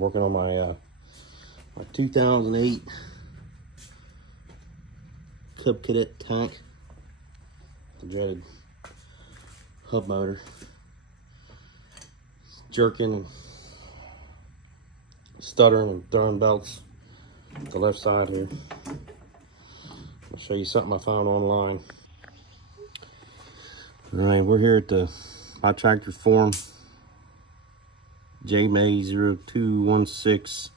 working on my 2008 cadet tank, the dreaded hub motor. Jerking and stuttering and throwing belts the left side here. I'll show you something I found online. All right, we're here at the My Tractor Forum, JMay0216.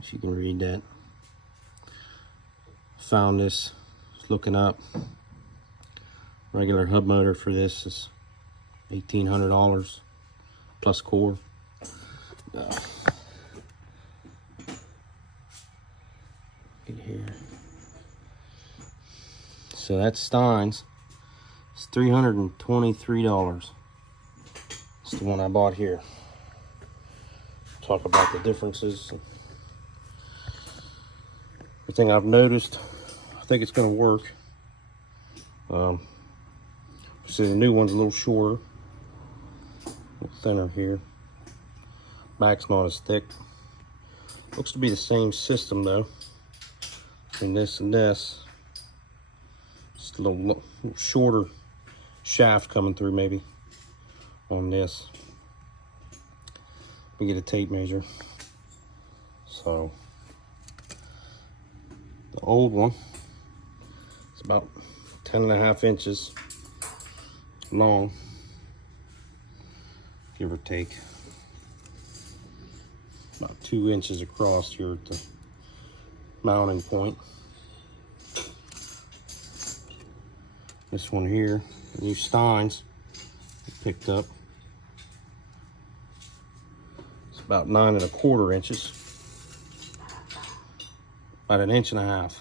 If you can read that. Found this, just looking up. Regular hub motor for this is $1,800 plus core. Get here. So that's Stein's. It's $323. It's the one I bought here. Talk about the differences. The thing I've noticed, I think it's going to work. See, the new one's a little shorter, a little thinner here. Back's not as thick. Looks to be the same system though. Between this and this, just a little shorter shaft coming through maybe on this. We get a tape measure. So the old one is about 10.5 inches long, give or take. About 2 inches across here at the mounting point. This one here, the new Stein's, picked up. It's about 9.25 inches. About 1.5 inches.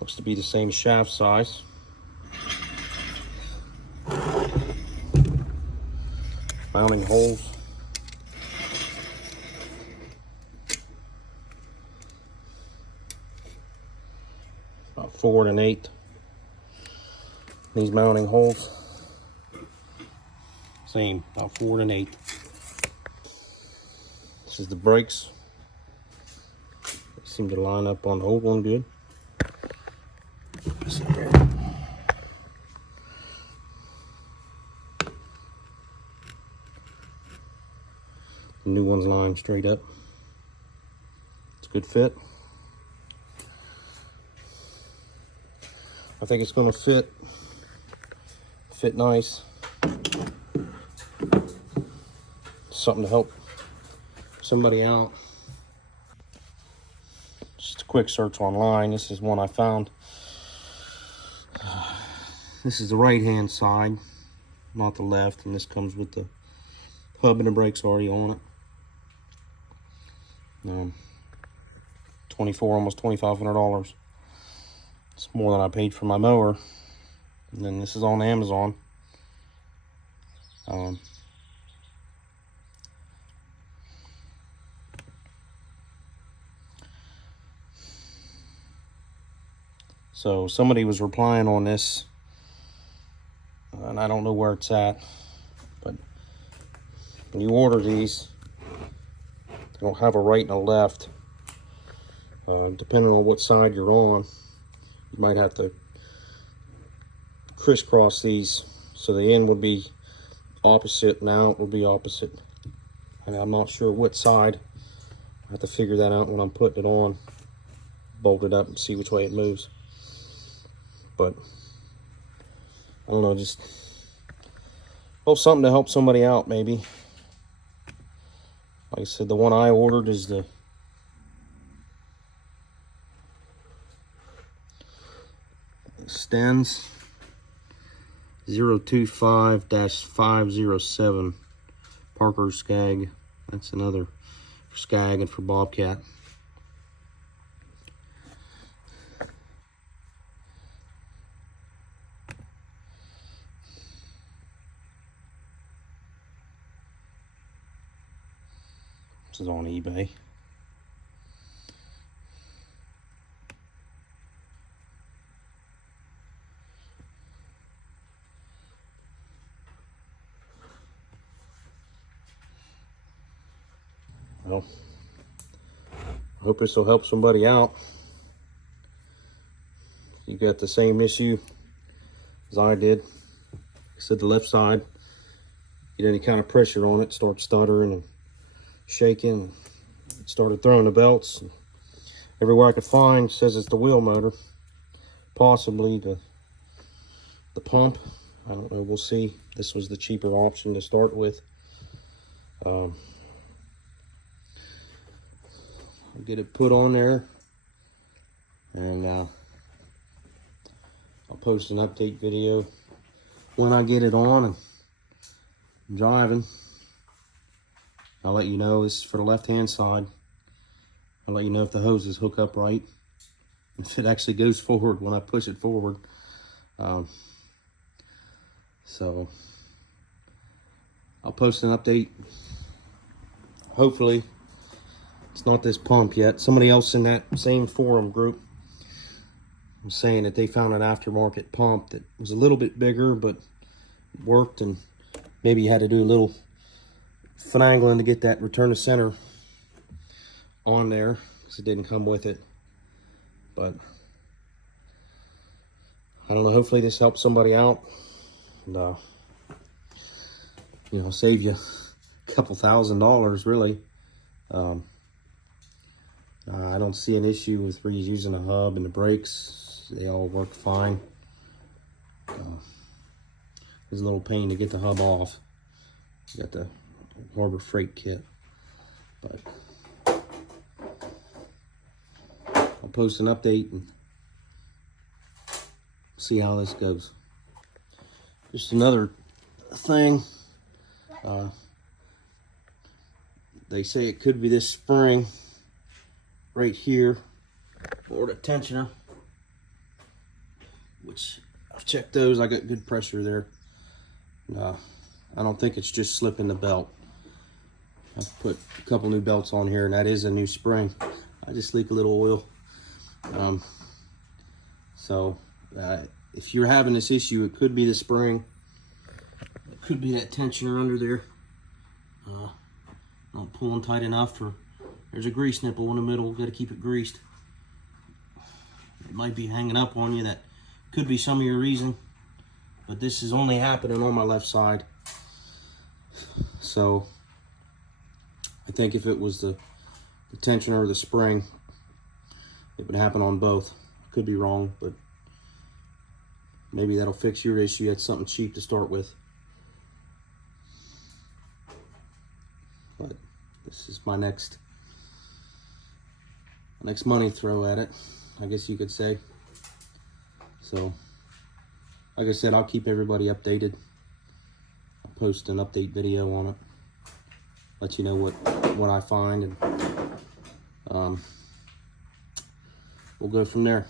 Looks to be the same shaft size. Mounting holes. About 4 1/8. These mounting holes. Same, about 4 1/8. This is the brakes. They seem to line up on the old one good. The new one's lined straight up. It's a good fit. I think it's going to fit nice. Something to help somebody out. Just a quick search online. This is one I found. This is the right hand side, not the left, and this comes with the hub and the brakes already on it. 24, almost $2,500. It's more than I paid for my mower. And then this is on Amazon. So somebody was replying on this, and I don't know where it's at, but when you order these, they don't have a right and a left. Depending on what side you're on, you might have to crisscross these, so the end would be opposite and out would be opposite. And I'm not sure what side. I have to figure that out when I'm putting it on, bolt it up and see which way it moves. But I don't know, just something to help somebody out maybe. Like I said, the one I ordered is the Stens 025-507 Parker Skag. That's another for Skag and for Bobcat. This is on eBay. Well, I hope this will help somebody out. You got the same issue as I did. I said the left side, get any kind of pressure on it, start stuttering and shaking. Started throwing the belts. Everywhere I could find says it's the wheel motor, possibly the pump. I don't know, we'll see. This was the cheaper option to start with. I'll get it put on there, and I'll post an update video when I get it on and driving. I'll let you know. This is for the left hand side. I'll let you know if the hoses hook up right, if it actually goes forward when I push it forward. So I'll post an update. Hopefully it's not this pump yet. Somebody else in that same forum group was saying that they found an aftermarket pump that was a little bit bigger but worked, and maybe you had to do a little finagling to get that return to center on there because it didn't come with it. But I don't know, hopefully this helps somebody out, and you know, save you a couple $1,000s really. I don't see an issue with reusing the hub and the brakes. They all work fine. It's a little pain to get the hub off. You got the Harbor Freight kit, but I'll post an update and see how this goes. Just another thing, they say it could be this spring right here, or the tensioner, which I've checked those. I got good pressure there. I don't think it's just slipping the belt. I've put a couple new belts on here, and that is a new spring. I just leak a little oil. If you're having this issue, it could be the spring. It could be that tensioner under there. Not pulling tight enough, or there's a grease nipple in the middle. Got to keep it greased. It might be hanging up on you. That could be some of your reason. But this is only happening on my left side. So I think if it was the tensioner or the spring, it would happen on both. Could be wrong, but maybe that'll fix your issue. That's something cheap to start with. But this is my next money throw at it, I guess you could say. So like I said, I'll keep everybody updated. I'll post an update video on it, let you know what I find, and we'll go from there.